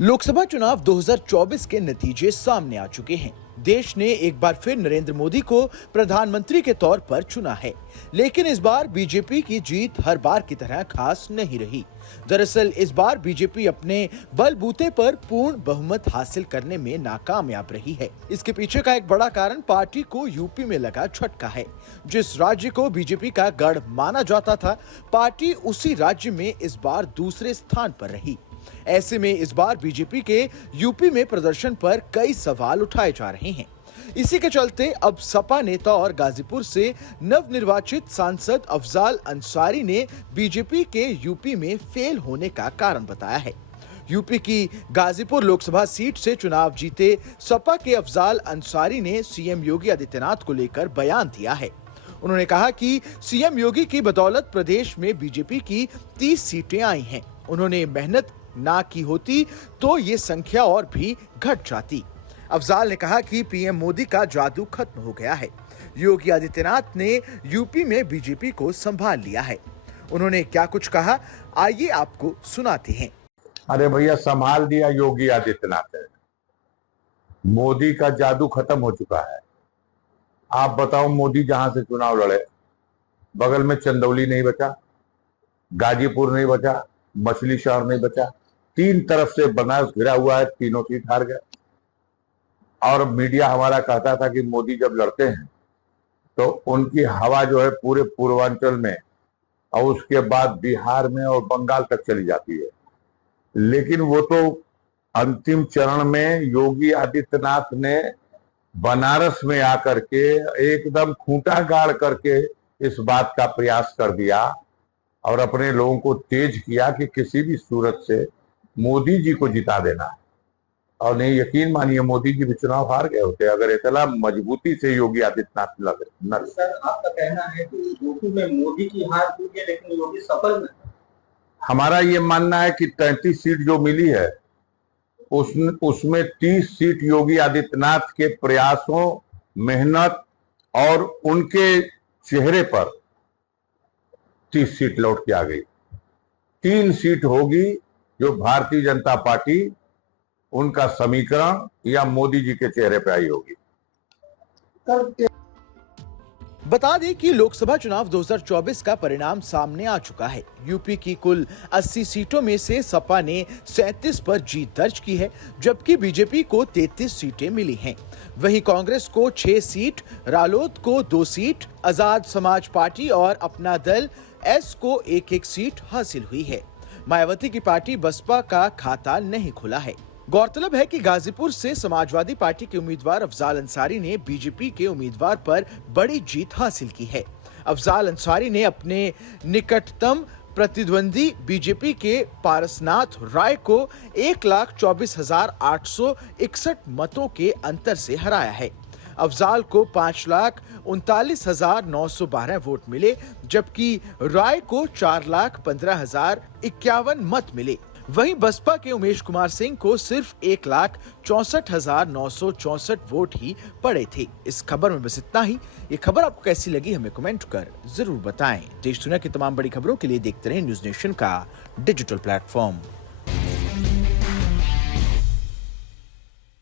लोकसभा चुनाव 2024 के नतीजे सामने आ चुके हैं। देश ने एक बार फिर नरेंद्र मोदी को प्रधानमंत्री के तौर पर चुना है, लेकिन इस बार बीजेपी की जीत हर बार की तरह खास नहीं रही। दरअसल इस बार बीजेपी अपने बलबूते पर पूर्ण बहुमत हासिल करने में नाकामयाब रही है। इसके पीछे का एक बड़ा कारण पार्टी को यूपी में लगा झटका है। जिस राज्य को बीजेपी का गढ़ माना जाता था, पार्टी उसी राज्य में इस बार दूसरे स्थान पर रही। ऐसे में इस बार बीजेपी के यूपी में प्रदर्शन पर कई सवाल उठाए जा रहे हैं। इसी के चलते अब सपा नेता और गाजीपुर से नवनिर्वाचित सांसद अफजाल अंसारी ने बीजेपी के यूपी में फेल होने का कारण बताया है। यूपी की गाजीपुर लोकसभा सीट से चुनाव जीते सपा के अफजाल अंसारी ने सीएम योगी आदित्यनाथ को लेकर बयान दिया है। उन्होंने कहा कि सीएम योगी की बदौलत प्रदेश में बीजेपी की 30 सीटें आई हैं। उन्होंने मेहनत ना की होती तो ये संख्या और भी घट जाती। अफजाल ने कहा कि पीएम मोदी का जादू खत्म हो गया है। योगी आदित्यनाथ ने यूपी में बीजेपी को संभाल लिया है। उन्होंने क्या कुछ कहा, आइए आपको सुनाते हैं। अरे भैया, संभाल दिया योगी आदित्यनाथ है। मोदी का जादू खत्म हो चुका है। आप बताओ, मोदी जहां से चुनाव लड़े, बगल में चंदौली नहीं बचा, गाजीपुर नहीं बचा, मछली शहर नहीं बचा, 3 तरफ से बनारस घिरा हुआ है, तीनों सीट हार गए। और मीडिया हमारा कहता था कि मोदी जब लड़ते हैं तो उनकी हवा जो है पूरे पूर्वांचल में और उसके बाद बिहार में और बंगाल तक चली जाती है। लेकिन वो तो अंतिम चरण में योगी आदित्यनाथ ने बनारस में आकर के एकदम खूंटा गाड़ करके इस बात का प्रयास कर दिया और अपने लोगों को तेज किया कि किसी भी सूरत से मोदी जी को जिता देना है। और नहीं, यकीन मानिए, मोदी जी भी चुनाव हार गए होते अगर इतना मजबूती से योगी आदित्यनाथ लगे। सर, आपका कहना है कि यूपी में मोदी की हार हुई है लेकिन योगी सफल नहीं। हमारा ये मानना है कि 33 सीट जो मिली है उसमें 30 सीट योगी आदित्यनाथ के प्रयासों, मेहनत और उनके चेहरे पर 30 सीट लौट के आ गई। 3 सीट होगी जो भारतीय जनता पार्टी, उनका समीकरण या मोदी जी के चेहरे पे आई होगी। बता दें कि लोकसभा चुनाव 2024 का परिणाम सामने आ चुका है। यूपी की कुल 80 सीटों में से सपा ने 37 पर जीत दर्ज की है, जबकि बीजेपी को 33 सीटें मिली हैं। वहीं कांग्रेस को 6 सीट, रालोद को 2 सीट, आजाद समाज पार्टी और अपना दल एस को 1-1 सीट हासिल हुई है। मायावती की पार्टी बसपा का खाता नहीं खुला है। गौरतलब है कि गाजीपुर से समाजवादी पार्टी के उम्मीदवार अफजाल अंसारी ने बीजेपी के उम्मीदवार पर बड़ी जीत हासिल की है। अफजाल अंसारी ने अपने निकटतम प्रतिद्वंदी बीजेपी के पारसनाथ राय को 1,24,861 मतों के अंतर से हराया है। अफजाल को 5,39,912 वोट मिले, जबकि राय को 4,15,051 मत मिले। वहीं बसपा के उमेश कुमार सिंह को सिर्फ 1,64,964 वोट ही पड़े थे। इस खबर में बस इतना ही। ये खबर आपको कैसी लगी, हमें कमेंट कर जरूर बताएं। देश दुनिया की तमाम बड़ी खबरों के लिए देखते रहें न्यूज़ नेशन का डिजिटल प्लेटफॉर्म।